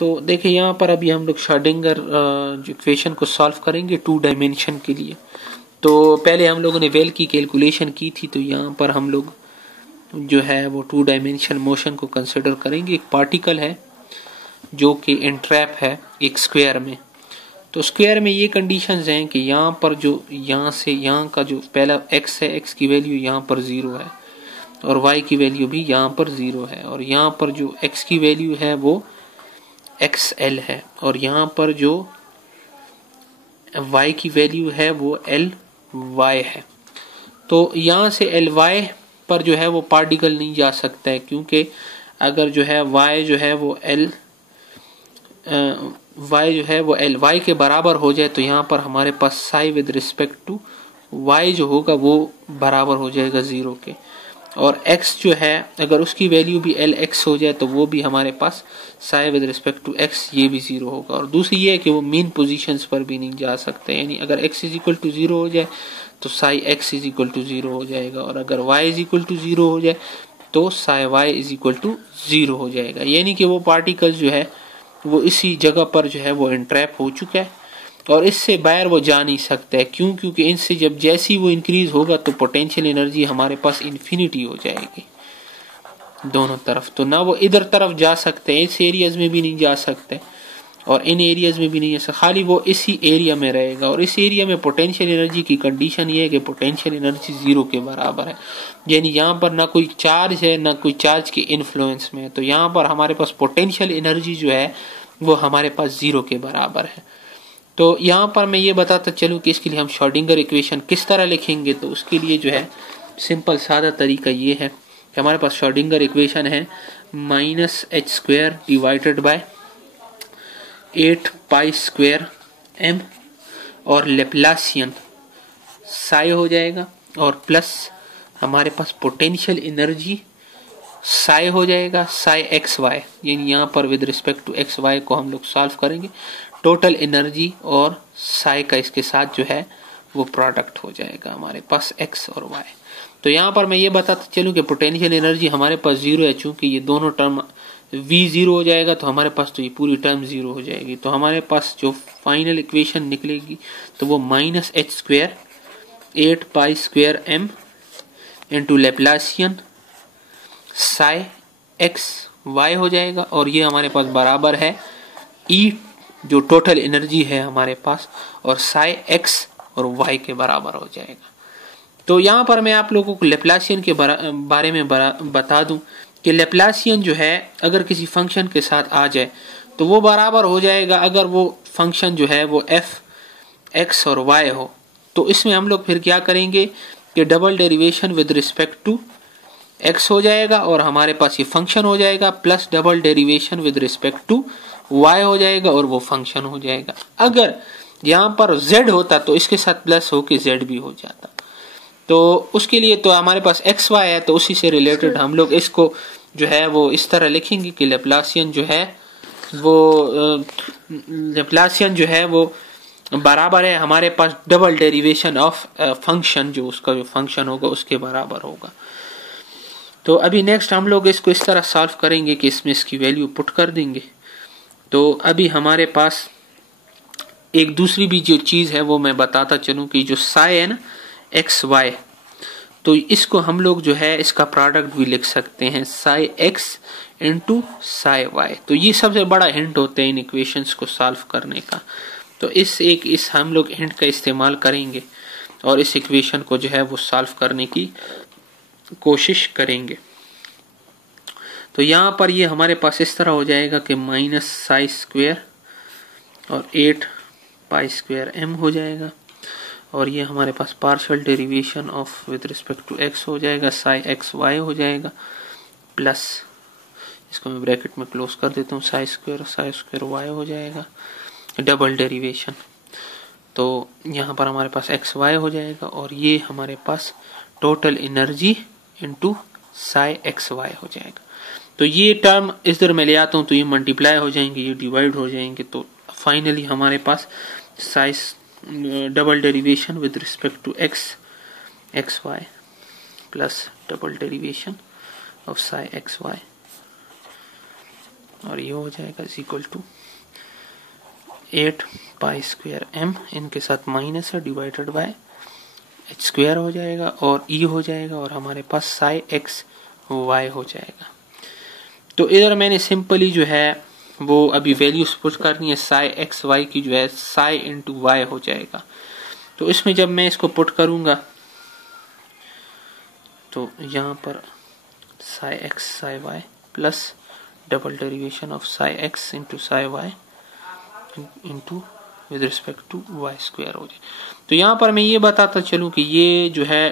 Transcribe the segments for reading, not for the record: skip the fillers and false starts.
तो देखिए यहाँ पर अभी हम लोग श्रोडिंगर इक्वेशन को सॉल्व करेंगे 2 डायमेंशन के लिए। तो पहले हम लोगों ने वेल की कैलकुलेशन की थी, तो यहाँ पर हम लोग जो है वो 2 डायमेंशन मोशन को कंसिडर करेंगे। एक पार्टिकल है जो कि एंट्रैप है एक स्क्वायर में। तो स्क्वायर में ये कंडीशंस हैं कि यहाँ पर जो यहाँ से यहाँ का जो पहला x है, x की वैल्यू यहाँ पर 0 है और y की वैल्यू भी यहाँ पर 0 है, और यहाँ पर जो x की वैल्यू है वो xl है, और यहाँ पर जो y की वैल्यू है वो ly है। तो यहाँ से ly पर जो है वो पार्टिकल नहीं जा सकता है, क्योंकि अगर जो है y जो है वो ly के बराबर हो जाए तो यहाँ पर हमारे पास psi with respect to y जो होगा वो बराबर हो जाएगा 0 के, और x जो है अगर उसकी वैल्यू भी lx हो जाए तो वो भी हमारे पास psi with respect to x ये भी 0 होगा। और दूसरी ये है कि वो मेन पोजीशंस पर भी नहीं जा सकते, यानी अगर x इज इक्वल टू 0 हो जाए तो psi x is equal to 0 हो जाएगा, और अगर y इज इक्वल टू 0 हो जाए तो psi y is equal to 0 हो जाएगा। यानी कि वो पार्टिकल जो है वो इसी जगह पर जो है वो एंट्रैप हो चुका है और इससे बाहर वो जा नहीं सकता है। क्यों? क्योंकि इनसे जब जैसी वो इंक्रीज होगा तो पोटेंशियल एनर्जी हमारे पास इन्फिनिटी हो जाएगी दोनों तरफ। तो ना वो इधर तरफ जा सकते हैं, इस एरियाज में भी नहीं जा सकते और इन एरियाज में भी नहीं है, खाली वो इसी एरिया में रहेगा। और इस एरिया में पोटेंशियल एनर्जी की कंडीशन ये है कि पोटेंशियल एनर्जी 0 के बराबर है, यानी यहाँ पर ना कोई चार्ज है ना कोई चार्ज के इन्फ्लुएंस में है। तो यहाँ पर हमारे पास पोटेंशियल एनर्जी जो है वो हमारे पास 0 के बराबर है। तो यहाँ पर मैं ये बताता चलूँ कि इसके लिए हम श्रोडिंगर इक्वेशन किस तरह लिखेंगे। तो उसके लिए जो है सिंपल सादा तरीका ये है कि हमारे पास श्रोडिंगर इक्वेशन है -h² divided by 8 pi square m और लेप्लासियन साई हो जाएगा, और प्लस हमारे पास पोटेंशियल एनर्जी साई हो जाएगा, साई xy, यानी यहाँ पर विद रिस्पेक्ट टू xy को हम लोग सॉल्व करेंगे। टोटल एनर्जी और साई का इसके साथ जो है वो प्रोडक्ट हो जाएगा हमारे पास x और y। तो यहाँ पर मैं ये बताता चलूँ कि पोटेंशियल एनर्जी हमारे पास 0 है, चूंकि ये दोनों टर्म v 0 हो जाएगा तो हमारे पास तो ये पूरी टर्म 0 हो जाएगी। तो हमारे पास जो फाइनल इक्वेशन निकलेगी तो वो -h² 8 pi square m into Laplacian psi xy हो जाएगा, और ये हमारे पास बराबर है E जो टोटल एनर्जी है हमारे पास, और साई x और y के बराबर हो जाएगा। तो यहाँ पर मैं आप लोगों को लेप्लासियन के बारे में बता दूं कि लेप्लासियन जो है अगर किसी फंक्शन के साथ आ जाए तो वो बराबर हो जाएगा अगर वो फंक्शन जो है वो f x और y हो। तो इसमें हम लोग फिर क्या करेंगे कि double derivation with respect to x हो जाएगा और हमारे पास ये फंक्शन हो जाएगा, plus double derivation with respect to y हो जाएगा और वो फंक्शन हो जाएगा। अगर यहाँ पर z होता तो इसके साथ प्लस होके z भी हो जाता। तो उसके लिए तो हमारे पास xy है, तो उसी से रिलेटेड हम लोग इसको जो है वो इस तरह लिखेंगे कि लेप्लासियन जो है वो बराबर है हमारे पास डबल डेरिवेशन ऑफ फंक्शन, जो उसका जो फंक्शन होगा उसके बराबर होगा। तो अभी नेक्स्ट हम लोग इसको इस तरह सॉल्व करेंगे कि इसमें इसकी वैल्यू पुट कर देंगे। तो अभी हमारे पास एक दूसरी भी जो चीज़ है वो मैं बताता चलूँ कि जो साई है ना xy, तो इसको हम लोग जो है इसका प्रोडक्ट भी लिख सकते हैं Sai x into psi y। तो ये सबसे बड़ा हिंट होता है इन इक्वेशंस को सॉल्व करने का। तो इस हम लोग हिंट का इस्तेमाल करेंगे और इस इक्वेशन को जो है वो सॉल्व करने की कोशिश करेंगे। तो यहाँ पर ये हमारे पास इस तरह हो जाएगा कि -साई² और 8 पाई स्क्वायर m हो जाएगा, और ये हमारे पास partial derivation of with respect to x हो जाएगा, साई xy हो जाएगा, प्लस इसको मैं ब्रैकेट में क्लोज कर देता हूँ, साई स्क्वायर y हो जाएगा, डबल डेरिवेशन। तो यहाँ पर हमारे पास xy हो जाएगा और ये हमारे पास total energy into psi xy हो जाएगा। तो ये टर्म इधर मैं ले आता हूँ तो ये मल्टीप्लाई हो जाएंगे, ये डिवाइड हो जाएंगे। तो फाइनली हमारे पास psi double derivation with respect to xy plus double derivation of psi xy और ये हो जाएगा is equal to 8 pi square m, इनके साथ माइनस है, डिवाइडेड बाय h स्क्वायर हो जाएगा और e हो जाएगा और हमारे पास साई एक्स वाई हो जाएगा। तो इधर मैंने सिंपली जो है वो अभी वैल्यूज पुट करनी है, साई एक्स वाई की जो है साई इंटू वाई हो जाएगा। तो इसमें जब मैं इसको पुट करूंगा तो यहाँ पर psi x psi Y plus double derivation of psi x into psi Y into with respect to Y square हो जाए। तो यहाँ पर मैं ये बताता चलूँ कि ये जो है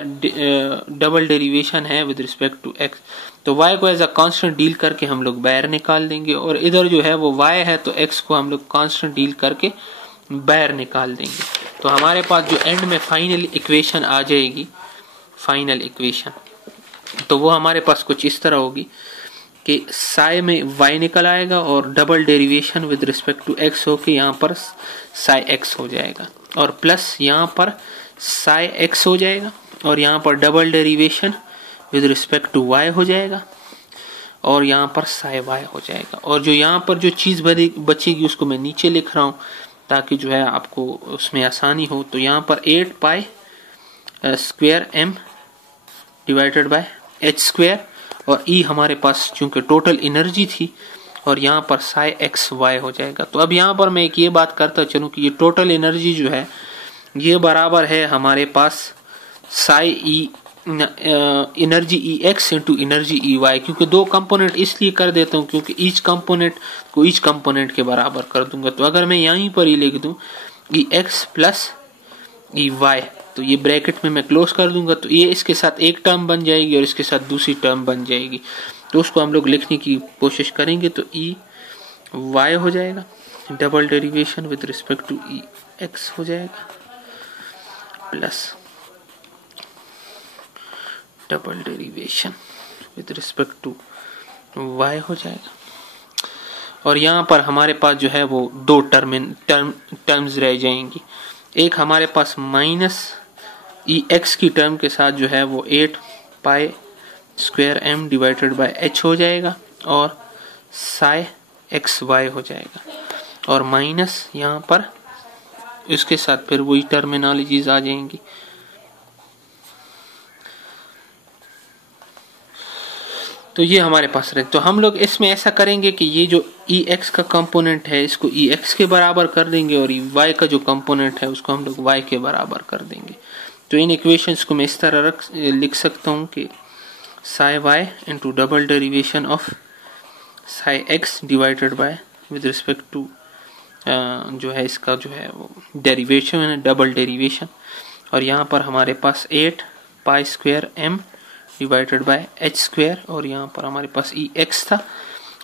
डबल डेरिवेशन है विद रिस्पेक्ट टू एक्स, तो y को एज अ कांस्टेंट डील करके हम लोग बाहर निकाल देंगे और इधर जो है वो y है तो x को हम लोग कांस्टेंट डील करके बाहर निकाल देंगे। तो हमारे पास जो एंड में फाइनल इक्वेशन आ जाएगी, फाइनल इक्वेशन, तो वो हमारे पास कुछ इस तरह होगी कि साई में y निकल आएगा और double derivation with respect to x हो के यहाँ पर साई x हो जाएगा और प्लस यहाँ पर साई x हो जाएगा और यहाँ पर double derivation with respect to y हो जाएगा और यहाँ पर साई y हो जाएगा। और जो यहाँ पर जो चीज़ बचेगी उसको मैं नीचे लिख रहा हूँ ताकि जो है आपको उसमें आसानी हो। तो यहाँ पर 8 pi square m divided by h square और E हमारे पास चूंकि टोटल एनर्जी थी और यहाँ पर साई एक्स वाई हो जाएगा। तो अब यहाँ पर मैं एक ये बात करता चलूँ कि ये टोटल एनर्जी जो है ये बराबर है हमारे पास psi E energy E x into energy E y, क्योंकि दो कंपोनेंट इसलिए कर देता हूँ क्योंकि ईच कंपोनेंट को ईच कंपोनेंट के बराबर कर दूंगा। तो अगर मैं यहीं पर ही लिख दूं ई एक्स प्लस ई वाई तो ये ब्रैकेट में मैं क्लोज कर दूंगा, तो ये इसके साथ एक टर्म बन जाएगी और इसके साथ दूसरी टर्म बन जाएगी। तो उसको हम लोग लिखने की कोशिश करेंगे तो ई वाई हो जाएगा, double derivation with respect to E X हो जाएगा plus double derivation with respect to Y हो जाएगा। और यहाँ पर हमारे पास जो है वो दो टर्म्स रह जाएंगी। एक हमारे पास माइनस ई एक्स की टर्म के साथ जो है वो 8 pi square m divided by h हो जाएगा और साई एक्स वाई हो जाएगा और माइनस यहाँ पर इसके साथ फिर वही टर्मिनोलॉजीज आ जाएंगी। तो ये हमारे पास रहे। तो हम लोग इसमें ऐसा करेंगे कि ये जो ई एक्स का कंपोनेंट है इसको ई एक्स के बराबर कर देंगे और ई वाई का जो कंपोनेंट है उसको हम लोग वाई के बराबर कर देंगे। तो इन इक्वेशंस को मैं इस तरह लिख सकता हूँ कि psi Y into double derivation of psi X divided by with respect to जो है इसका जो है वो डेरिवेशन है, डबल डेरिवेशन। और यहाँ पर हमारे पास 8 pi square m divided by h square और यहाँ पर हमारे पास ई एक्स था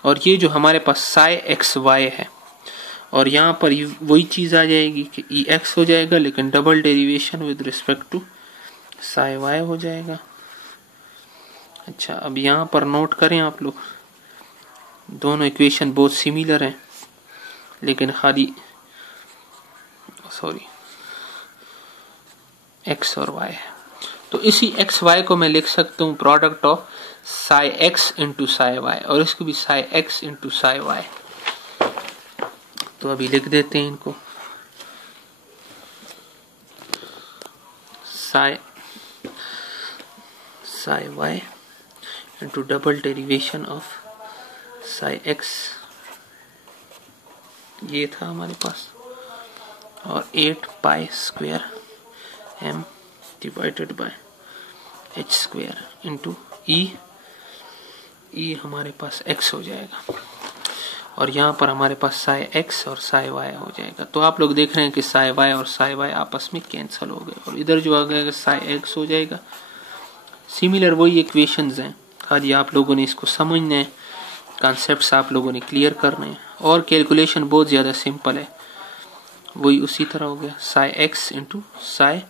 और ये जो हमारे पास साई एक्स वाई है और यहाँ पर वही चीज़ आ जाएगी कि ई एक्स हो जाएगा लेकिन double derivation with respect to psi Y हो जाएगा। अच्छा, अब यहाँ पर नोट करें आप लोग, दोनों इक्वेशन बहुत सिमिलर हैं लेकिन खाली x और y है। तो इसी x y को मैं लिख सकता हूँ product of psi x into psi y और इसको भी psi x into psi y. तो अभी लिख देते हैं इनको, psi Y into double derivation of psi x ये था हमारे पास और 8 pi square m divided by h square into E हमारे पास x हो जाएगा और यहाँ पर हमारे पास साई x और साई y हो जाएगा। तो आप लोग देख रहे हैं कि साई y और साई y आपस में कैंसिल हो गए और इधर जो आ गया साई x हो जाएगा। सिमिलर वही इक्वेशंस हैं, खाली आप लोगों ने इसको समझना है, कॉन्सेप्ट्स आप लोगों ने क्लियर करने हैं और कैलकुलेशन बहुत ज़्यादा सिंपल है। वही उसी तरह हो गया Sai x into psi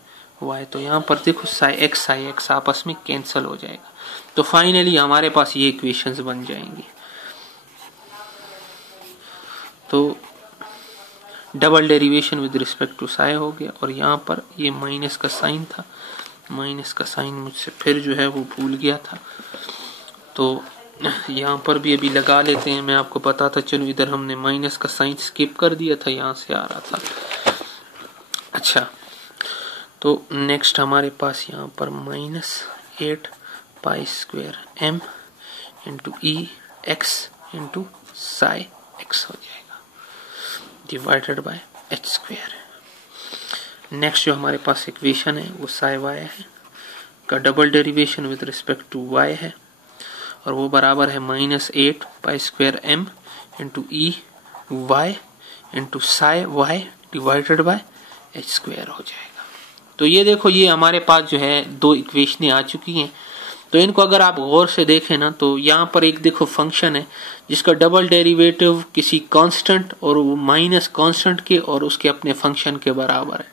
y। तो यहाँ पर देखो साई x आपस में कैंसिल हो जाएगा। तो फाइनली हमारे पास ये इक्वेशंस बन जाएंगी। तो double derivation with respect to psi हो गया और यहाँ पर ये माइनस का साइन था, माइनस का साइन मुझसे फिर जो है वो भूल गया था। तो यहाँ पर भी अभी लगा लेते हैं। मैं आपको बताता चलूँ, इधर हमने माइनस का साइन स्किप कर दिया था, यहाँ से आ रहा था। अच्छा, तो नेक्स्ट हमारे पास यहाँ पर -8 पाई स्क्वायर m इंटू ई एक्स इंटू साई एक्स हो जाएगा divided by h square. Next जो हमारे पास इक्वेशन है वो साई y है का double derivation with respect to y है, और वो बराबर है -8 pi square m into e y into psi y divided by h square हो जाएगा। तो ये देखो, ये हमारे पास जो है दो इक्वेशनें आ चुकी हैं। तो इनको अगर आप गौर से देखें ना, तो यहाँ पर एक देखो फंक्शन है जिसका डबल डेरिवेटिव किसी कांस्टेंट और वो माइनस कांस्टेंट के और उसके अपने फंक्शन के बराबर है।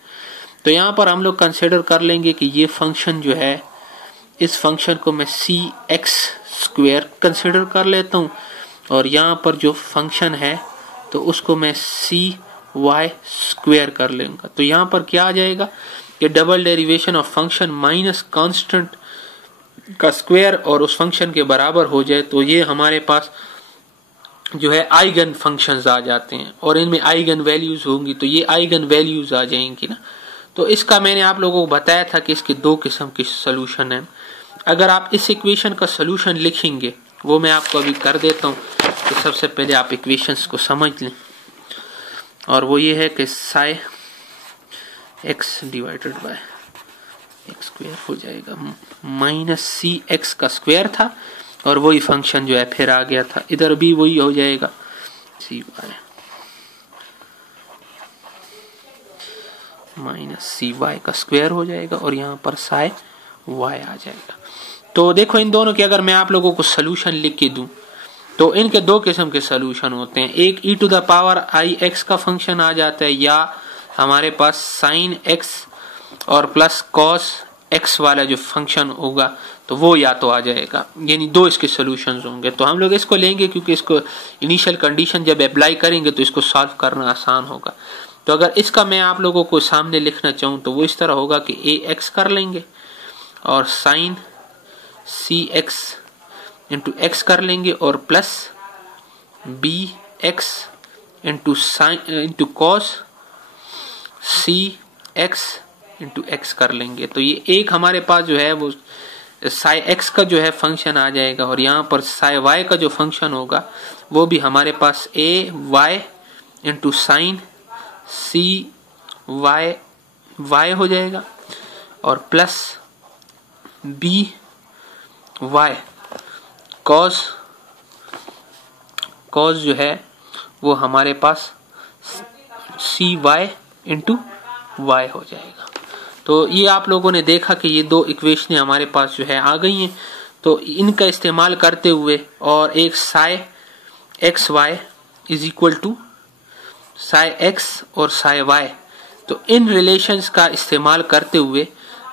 तो यहाँ पर हम लोग कंसिडर कर लेंगे कि ये फंक्शन जो है, इस फंक्शन को मैं सी एक्स स्क्वायर कंसिडर कर लेता हूँ, और यहाँ पर जो फंक्शन है तो उसको मैं सी वाई स्क्वायर कर लूँगा। तो यहाँ पर क्या आ जाएगा कि double derivation of function minus constant का स्क्वायर और उस फंक्शन के बराबर हो जाए, तो ये हमारे पास जो है आइगन फंक्शंस आ जाते हैं, और इनमें आइगन वैल्यूज होंगी, तो ये आइगन वैल्यूज आ जाएंगी ना। तो इसका मैंने आप लोगों को बताया था कि इसके दो किस्म के सॉल्यूशन हैं। अगर आप इस इक्वेशन का सॉल्यूशन लिखेंगे, वो मैं आपको अभी कर देता हूँ। तो सबसे पहले आप इक्वेशंस को समझ लें, और वो ये है कि Sai X divided bye x square हो जाएगा, माइनस सी एक्स का स्क्वायर था, और वही फंक्शन जो है फिर आ गया था, इधर भी वही हो जाएगा, सी वाई माइनस सी वाई का स्क्वायर हो जाएगा, और यहाँ पर साई वाई आ जाएगा। तो देखो, इन दोनों के अगर मैं आप लोगों को सोल्यूशन लिख के दूं, तो इनके दो किस्म के सोल्यूशन होते हैं। एक e to the power i x का फंक्शन आ जाता है, या हमारे पास साइन एक्स और प्लस कॉस एक्स वाला जो फंक्शन होगा तो वो या तो आ जाएगा, यानी दो इसके सॉल्यूशंस होंगे। तो हम लोग इसको लेंगे क्योंकि इसको इनिशियल कंडीशन जब अप्लाई करेंगे तो इसको सॉल्व करना आसान होगा। तो अगर इसका मैं आप लोगों को सामने लिखना चाहूँ तो वो इस तरह होगा कि ए एक्स कर लेंगे और sine c x into x कर लेंगे और plus b x into sine into cos c x into x कर लेंगे। तो ये एक हमारे पास जो है वो साई एक्स का जो है फंक्शन आ जाएगा, और यहाँ पर साई वाई का जो फंक्शन होगा वो भी हमारे पास a y into sine c y y हो जाएगा, और plus b y cos cos जो है वो हमारे पास सी वाई इंटू वाई हो जाएगा। तो ये आप लोगों ने देखा कि ये दो इक्वेशनें हमारे पास जो है आ गई हैं। तो इनका इस्तेमाल करते हुए, और एक psi x y is equal to psi x और साई वाई, तो इन रिलेशंस का इस्तेमाल करते हुए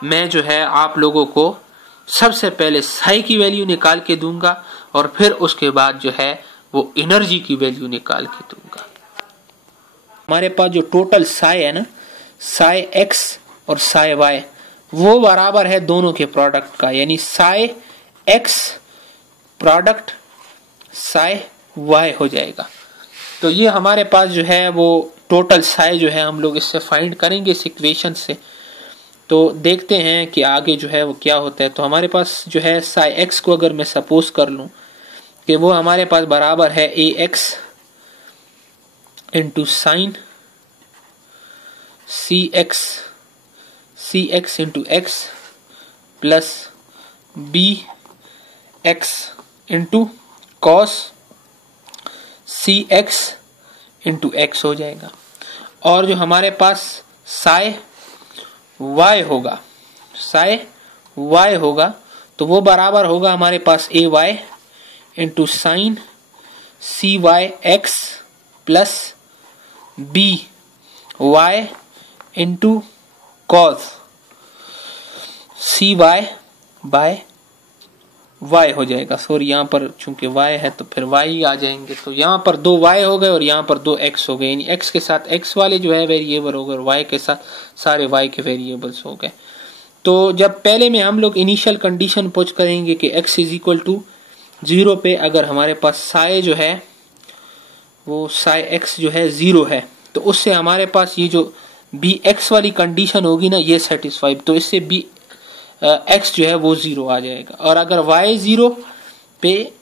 मैं जो है आप लोगों को सबसे पहले साई की वैल्यू निकाल के दूंगा, और फिर उसके बाद जो है वो एनर्जी की वैल्यू निकाल के दूंगा। हमारे पास जो टोटल साई है ना, साई एक्स और साई वाई, वो बराबर है दोनों के प्रोडक्ट का, यानी psi x product psi Y हो जाएगा। तो ये हमारे पास जो है वो टोटल साई जो है हम लोग इससे फाइंड करेंगे इस इक्वेशन से। तो देखते हैं कि आगे जो है वो क्या होता है। तो हमारे पास जो है साई एक्स को अगर मैं सपोज कर लूं कि वो हमारे पास बराबर है a x into sine c x into x plus b x into cos c x into x हो जाएगा। और जो हमारे पास साई वाई होगा तो वो बराबर होगा हमारे पास a y into sine c y x plus b y into cos c y by y हो जाएगा। सॉरी, यहाँ पर चूंकि वाई है तो फिर वाई आ जाएंगे। तो यहाँ पर दो वाई हो गए और यहाँ पर दो एक्स हो गए, यानी एक्स के साथ एक्स वाले जो है वेरिएबल हो गए और वाई के साथ सारे वाई के वेरिएबल्स हो गए। तो जब पहले में हम लोग इनिशियल कंडीशन पुट करेंगे कि एक्स इज इक्वल टू 0 पे अगर हमारे पास साई जो है वो साई x जो है 0 है, तो उससे हमारे पास ये जो bx वाली कंडीशन होगी ना ये सेटिस्फाइड, तो इससे x जो है वो 0 आ जाएगा। और अगर y 0 पे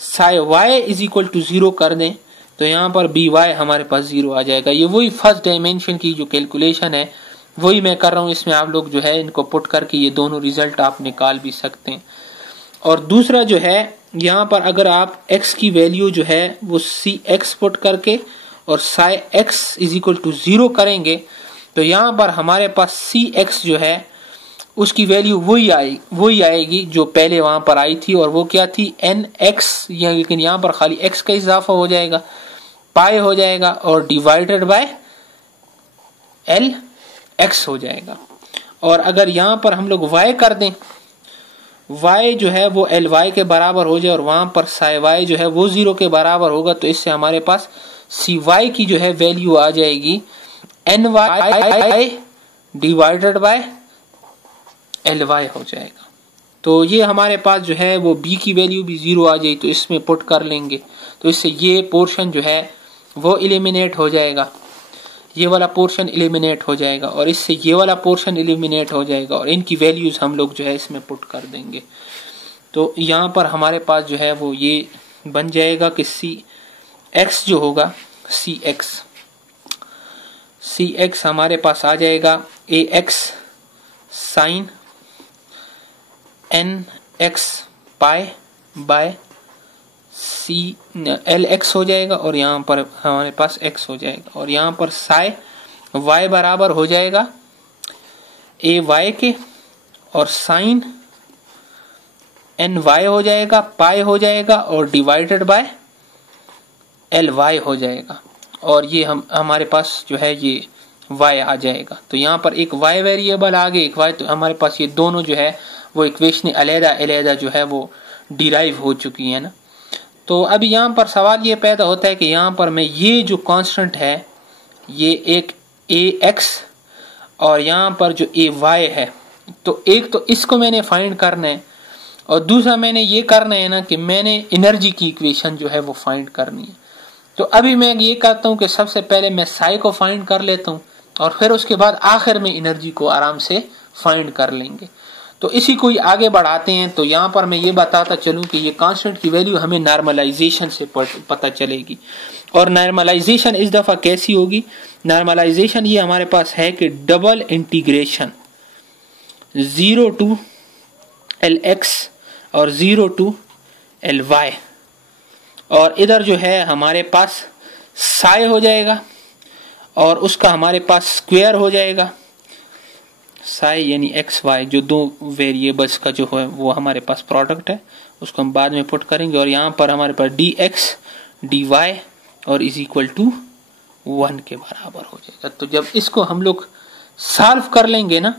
psi y is equal to 0 कर दें तो यहाँ पर by हमारे पास 0 आ जाएगा। ये वही फर्स्ट डायमेंशन की जो कैलकुलेशन है वही मैं कर रहा हूँ, इसमें आप लोग जो है इनको पुट करके ये दोनों रिजल्ट आप निकाल भी सकते हैं। और दूसरा जो है यहाँ पर अगर आप x की वैल्यू जो है वो cx पुट करके और psi x is equal to 0 करेंगे तो यहाँ पर हमारे पास cx जो है उसकी वैल्यू वही आएगी जो पहले वहां पर आई थी, और वो क्या थी nx, लेकिन यहाँ पर खाली x का इजाफा हो जाएगा, पाई हो जाएगा और डिवाइडेड बाय l x हो जाएगा। और अगर यहाँ पर हम लोग y कर दें, y जो है वो ly के बराबर हो जाए और वहां पर साई y जो है वो 0 के बराबर होगा, तो इससे हमारे पास cy की जो है वैल्यू आ जाएगी ny डिवाइडेड बाय ly हो जाएगा। तो ये हमारे पास जो है वो b की वैल्यू भी 0 आ जाए तो इसमें पुट कर लेंगे, तो इससे ये पोर्शन जो है वो एलिमिनेट हो जाएगा, ये वाला पोर्शन एलिमिनेट हो जाएगा और इससे ये वाला पोर्शन एलिमिनेट हो जाएगा और इनकी वैल्यूज हम लोग जो है इसमें पुट कर देंगे। तो यहाँ पर हमारे पास जो है वो ये बन जाएगा कि cx जो होगा cx हमारे पास आ जाएगा ax sine nx pi by lx हो जाएगा और यहाँ पर हमारे पास x हो जाएगा। और यहाँ पर साई y बराबर हो जाएगा ay के और साइन ny हो जाएगा, पाई हो जाएगा और डिवाइडेड बाय ly हो जाएगा। और ये हमारे पास जो है ये y आ जाएगा। तो यहाँ पर एक y वेरिएबल आ गए, एक y, तो हमारे पास ये दोनों जो है वो इक्वेशन अलग-अलग जो है वो डिराइव हो चुकी है ना। तो अभी यहाँ पर सवाल ये पैदा होता है कि यहाँ पर मैं ये जो कांस्टेंट है ये एक ax और यहाँ पर जो ay है, तो एक तो इसको मैंने फाइंड करना है और दूसरा मैंने ये करना है ना कि मैंने एनर्जी की इक्वेशन जो है वो फाइंड करनी है। तो अभी मैं ये करता हूँ कि सबसे पहले मैं साई को फाइंड कर लेता हूँ और फिर उसके बाद आखिर में एनर्जी को आराम से फाइंड कर लेंगे। तो इसी को ही आगे बढ़ाते हैं। तो यहाँ पर मैं ये बताता चलूँ कि ये कांस्टेंट की वैल्यू हमें नॉर्मलाइजेशन से पता चलेगी। और नॉर्मलाइजेशन इस दफ़ा कैसी होगी? नॉर्मलाइजेशन ये हमारे पास है कि डबल इंटीग्रेशन 0 to lx और 0 to ly, और इधर जो है हमारे पास साई हो जाएगा और उसका हमारे पास स्क्वायर हो जाएगा, साई यानी एक्स वाई जो दो वेरिएबल्स का जो है वो हमारे पास प्रोडक्ट है, उसको हम बाद में पुट करेंगे। और यहाँ पर हमारे पास dx dy और इज इक्वल टू 1 के बराबर हो जाएगा। तो जब इसको हम लोग सॉल्व कर लेंगे ना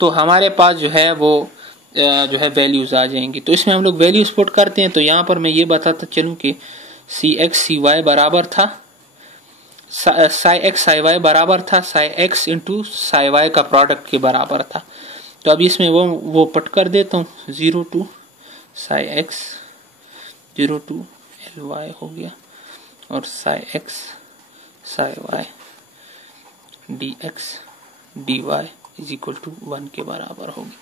तो हमारे पास जो है वो जो है वैल्यूज आ जाएंगी। तो इसमें हम लोग वैल्यूज पुट करते हैं। तो यहाँ पर मैं ये बताता चलूँ कि सी एक्स सी वाई बराबर था साई एक्स साई वाई बराबर था psi x into psi y का प्रोडक्ट के बराबर था। तो अभी इसमें वो पुट कर देता हूँ 0 to psi x 0 to l y हो गया और psi x psi y d x d y is equal to 1 के बराबर होगी।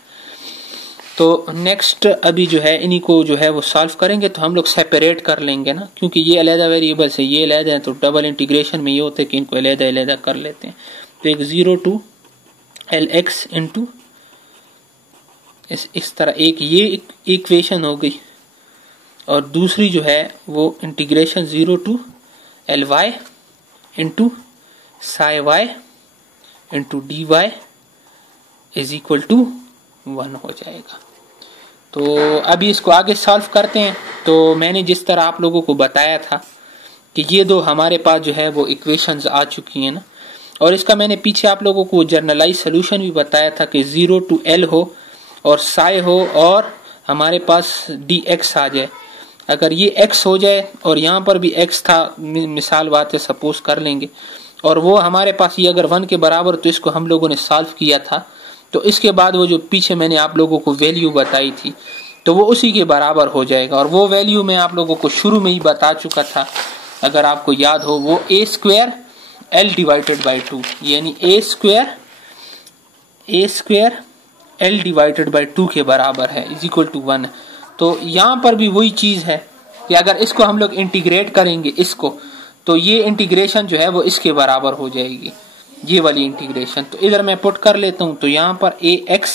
तो नेक्स्ट अभी जो है इन्हीं को जो है वो सॉल्व करेंगे। तो हम लोग सेपरेट कर लेंगे ना, क्योंकि ये अलग वेरिएबल्स है, ये अलग है, तो डबल इंटीग्रेशन में ये होता है कि इनको अलग अलग कर लेते हैं। तो एक 0 to lx इंटू इस तरह एक ये इक्वेशन हो गई और दूसरी जो है वो integration 0 to ly into psi Y into d y is equal to 1 हो जाएगा। तो अभी इसको आगे सॉल्व करते हैं। तो मैंने जिस तरह आप लोगों को बताया था कि ये दो हमारे पास जो है वो इक्वेशंस आ चुकी हैं ना, और इसका मैंने पीछे आप लोगों को जर्नलाइज सोल्यूशन भी बताया था कि 0 to l हो और साई हो और हमारे पास dx आ जाए। अगर ये x हो जाए और यहाँ पर भी x था, मिसाल बात है सपोज कर लेंगे, और वो हमारे पास ये अगर 1 के बराबर, तो इसको हम लोगों ने सॉल्व किया था। तो इसके बाद वो जो पीछे मैंने आप लोगों को वैल्यू बताई थी, तो वो उसी के बराबर हो जाएगा। और वो वैल्यू मैं आप लोगों को शुरू में ही बता चुका था, अगर आपको याद हो, वो a square l divided by 2, यानी a square l divided by 2 के बराबर है, इज इक्वल टू 1। तो यहाँ पर भी वही चीज है कि अगर इसको हम लोग इंटीग्रेट करेंगे इसको, तो ये इंटीग्रेशन जो है वो इसके बराबर हो जाएगी, ये वाली इंटीग्रेशन। तो इधर मैं पुट कर लेता हूं, तो यहाँ पर ax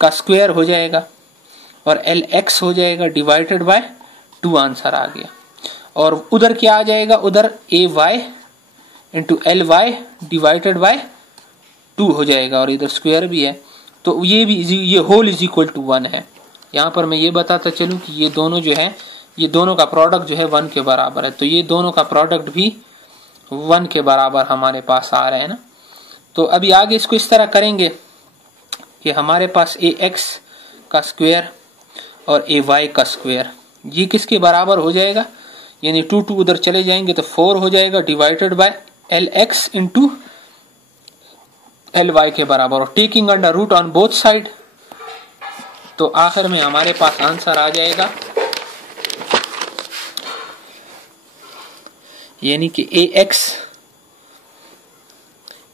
का स्क्वायर हो जाएगा और lx हो जाएगा डिवाइडेड बाय 2, आंसर आ गया। और उधर क्या आ जाएगा, उधर ay into ly divided by 2 हो जाएगा, और इधर स्क्वायर भी है, तो ये होल इज इक्वल टू 1 है। यहाँ पर मैं ये बताता चलूं कि ये दोनों जो है, ये दोनों का प्रोडक्ट जो है 1 के बराबर है, तो ये दोनों का प्रोडक्ट भी 1 के बराबर हमारे पास आ रहा है ना। तो अभी आगे इसको इस तरह करेंगे कि हमारे पास ax का स्क्वायर और ay का स्क्वायर ये किसके बराबर हो जाएगा, यानी 2 2 उधर चले जाएंगे तो 4 हो जाएगा divided by lx into ly के बराबर, और taking under root on both side, तो आखिर में हमारे पास आंसर आ जाएगा, यानी कि ax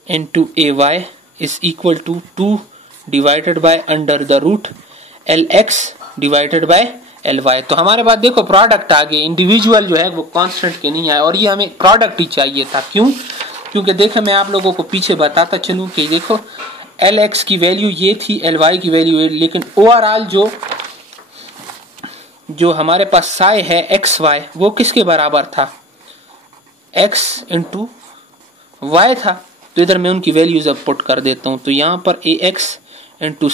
into ay is equal to 2 divided by under the root lx divided by ly। तो हमारे पास देखो प्रोडक्ट आ गए, इंडिविजुअल जो है वो कांस्टेंट के नहीं आए, और ये हमें प्रोडक्ट ही चाहिए था। क्यों? क्योंकि देखो मैं आप लोगों को पीछे बताता चलूं कि देखो lx की वैल्यू ये थी, ly की वैल्यू ये, लेकिन ओवरऑल जो हमारे पास साई है xy वो किसके बराबर था, x इंटू y था। तो इधर मैं उनकी वैल्यूज अब पुट कर देता हूं, तो यहां पर ax into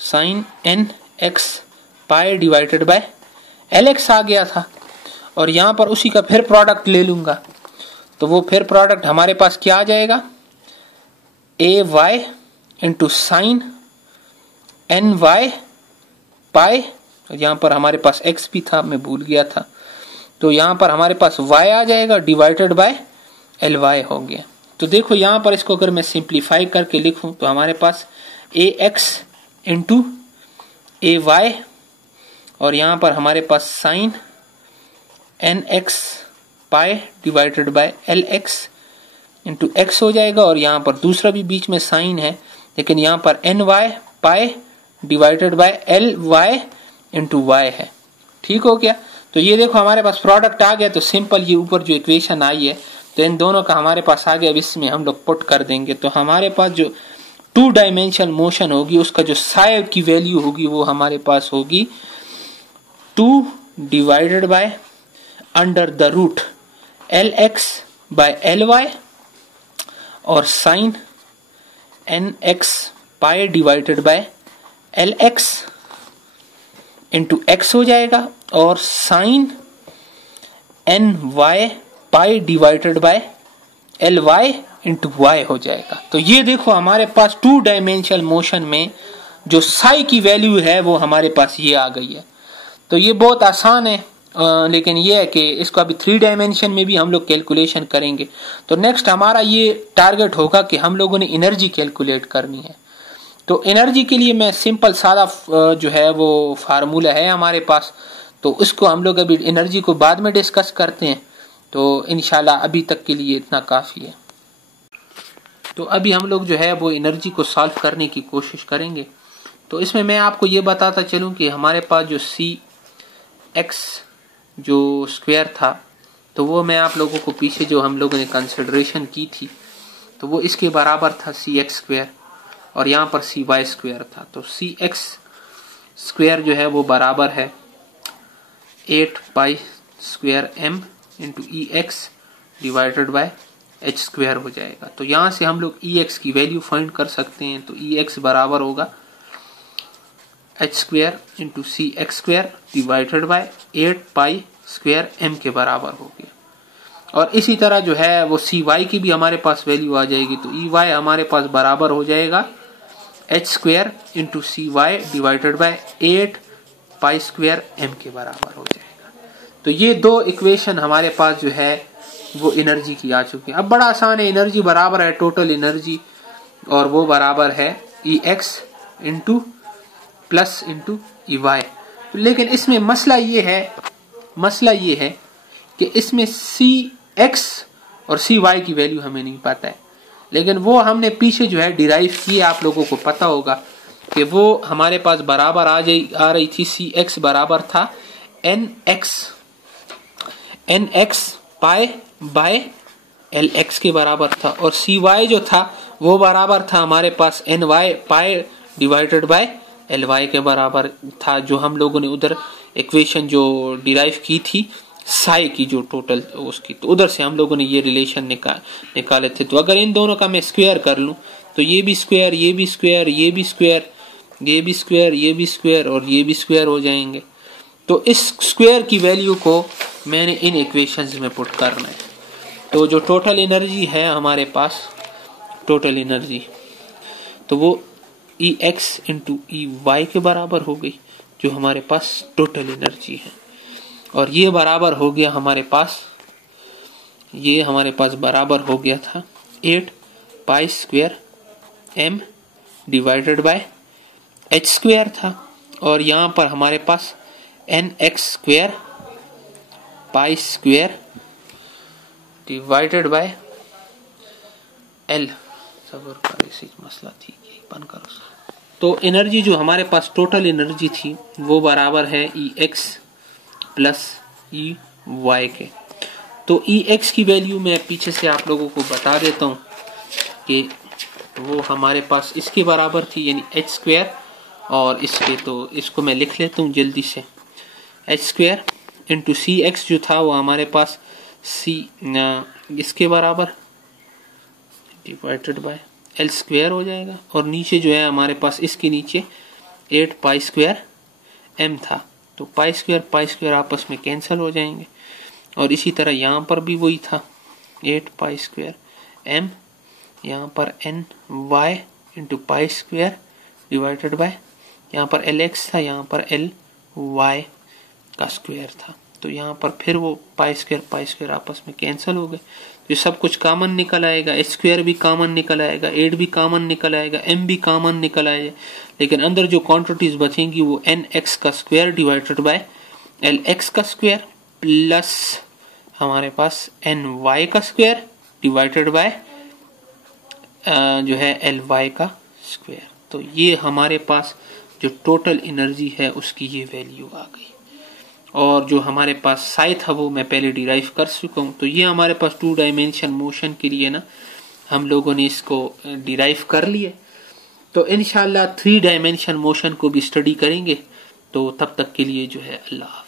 sine n x pi divided by lx आ गया था, और यहां पर उसी का फिर प्रोडक्ट ले लूंगा, तो वो फिर प्रोडक्ट हमारे पास क्या आ जाएगा, ay into sine n y pi, यहां पर हमारे पास x भी था, मैं भूल गया था, तो यहां पर हमारे पास y आ जाएगा डिवाइडेड बाय ly हो गया। तो देखो यहां पर इसको अगर मैं सिंप्लीफाई करके लिखूं तो हमारे पास ax इंटू ay, और यहां पर हमारे पास sine nx pi divided by lx into x हो जाएगा, और यहां पर दूसरा भी बीच में साइन है, लेकिन यहां पर ny pi divided by ly into y है। ठीक हो गया? तो ये देखो हमारे पास प्रोडक्ट आ गया, तो सिंपल ये ऊपर जो इक्वेशन आई है तो इन दोनों का हमारे पास आ गया, अब इसमें हम लोग पुट कर देंगे, तो हमारे पास जो 2 डायमेंशनल मोशन होगी उसका जो साई की वैल्यू होगी वो हमारे पास होगी 2 divided by under the root lx by ly और sine nx pi divided by lx into x हो जाएगा, और sine ny pi divided by ly into y हो जाएगा। तो ये देखो हमारे पास 2 डायमेंशनल मोशन में जो साई की वैल्यू है वो हमारे पास ये आ गई है। तो ये बहुत आसान है, लेकिन ये है कि इसको अभी 3 डायमेंशन में भी हम लोग कैलकुलेशन करेंगे। तो नेक्स्ट हमारा ये टारगेट होगा कि हम लोगों ने एनर्जी कैलकुलेट करनी है। तो एनर्जी के लिए मैं सिंपल सादा जो है वो फार्मूला है हमारे पास, तो उसको हम लोग अभी एनर्जी को बाद में डिस्कस करते हैं। तो इंशाल्लाह अभी तक के लिए इतना काफ़ी है। तो अभी हम लोग जो है वो एनर्जी को सॉल्व करने की कोशिश करेंगे। तो इसमें मैं आपको ये बताता चलूं कि हमारे पास जो cx जो स्क्वायर था, तो वो मैं आप लोगों को पीछे जो हम लोगों ने कंसिडरेशन की थी तो वो इसके बराबर था cx स्क्वायर, और यहाँ पर cy स्क्वायर था। तो cx स्क्वायर जो है वो बराबर है 8 pi square m into ex divided by h square हो जाएगा। तो यहाँ से हम लोग ex की वैल्यू फाइंड कर सकते हैं। तो ex बराबर होगा h square into cx square divided bye 8 pi square m के बराबर हो गया। और इसी तरह जो है वो cy की भी हमारे पास वैल्यू आ जाएगी। तो ey हमारे पास बराबर हो जाएगा h square into cy divided by 8 pi square m के बराबर हो जाएगा। तो ये 2 इक्वेशन हमारे पास जो है वो एनर्जी की आ चुकी है। अब बड़ा आसान है, एनर्जी बराबर है टोटल एनर्जी, और वो बराबर है Ex into plus into e y. लेकिन इसमें मसला ये है कि इसमें सी एक्स और सी वाई की वैल्यू हमें नहीं पता है, लेकिन वो हमने पीछे जो है डिराइव किए, आप लोगों को पता होगा कि वो हमारे पास बराबर आ रही थी। सी एक्स बराबर था n x pi by l x के बराबर था, और सी वाई जो था वो बराबर था हमारे पास n y pi divided by l y के बराबर था, जो हम लोगों ने उधर इक्वेशन जो डिराइव की थी साई की जो टोटल उसकी, तो उधर से हम लोगों ने ये रिलेशन निकाले थे। तो अगर इन दोनों का मैं स्क्वायर कर लूं तो ये भी स्क्वायर, ये भी स्क्वायर, ये भी स्क्वायर, ये भी स्क्वायर, ये भी स्क्वायर और ये भी स्क्वायर हो जाएंगे। तो इस स्क्वायर की वैल्यू को मैंने इन इक्वेशंस में पुट करना है। तो जो टोटल एनर्जी है हमारे पास, टोटल एनर्जी, तो वो ई एक्स इंटू ई वाई के बराबर हो गई, जो हमारे पास टोटल एनर्जी है। और ये बराबर हो गया हमारे पास, ये हमारे पास बराबर हो गया था 8 pi square m divided by h square था, और यहाँ पर हमारे पास n x square pi square divided bye l। सबर कर, इसी मसला थी ये बंद करो। तो एनर्जी जो हमारे पास टोटल एनर्जी थी वो बराबर है ई एक्स प्लस ई वाई के। तो ई एक्स की वैल्यू मैं पीछे से आप लोगों को बता देता हूँ कि वो हमारे पास इसके बराबर थी, यानी एच स्क्वायर, और इसके, तो इसको मैं लिख लेता हूँ जल्दी से, एच स्क्वायर इंटू सी एक्स जो था वो हमारे पास सी इसके बराबर डिवाइडेड बाय एल स्क्वायर हो जाएगा, और नीचे जो है हमारे पास इसके नीचे 8 पाई स्क्वायर एम था। तो पाई स्क्वायर आपस में कैंसिल हो जाएंगे, और इसी तरह यहाँ पर भी वही था 8 पाई स्क्वायर एम, यहाँ पर n y into pi square divided by, यहाँ पर एल एक्स था, यहाँ पर एल वाई का स्क्वायर था। तो यहाँ पर फिर वो पाई स्क्वायर आपस में कैंसिल हो गए, तो ये सब कुछ कॉमन निकल आएगा, एच स्क्वायर भी कॉमन निकल आएगा, 8 भी कॉमन निकल आएगा, एम भी कॉमन निकल आएगा, लेकिन अंदर जो क्वांटिटीज बचेंगी वो एन एक्स का square divided by l x का स्क्वायर प्लस हमारे पास एन वाई का स्क्वायर डिवाइडेड बाय जो है एल वाई का स्क्वायर। तो ये हमारे पास जो टोटल एनर्जी है उसकी ये वैल्यू आ गई, और जो हमारे पास साई था वो मैं पहले डिराइव कर चुका हूँ। तो ये हमारे पास 2 डायमेंशन मोशन के लिए ना हम लोगों ने इसको डिराइव कर लिए। तो इंशाल्लाह 3 डायमेंशन मोशन को भी स्टडी करेंगे। तो तब तक के लिए जो है अल्लाह।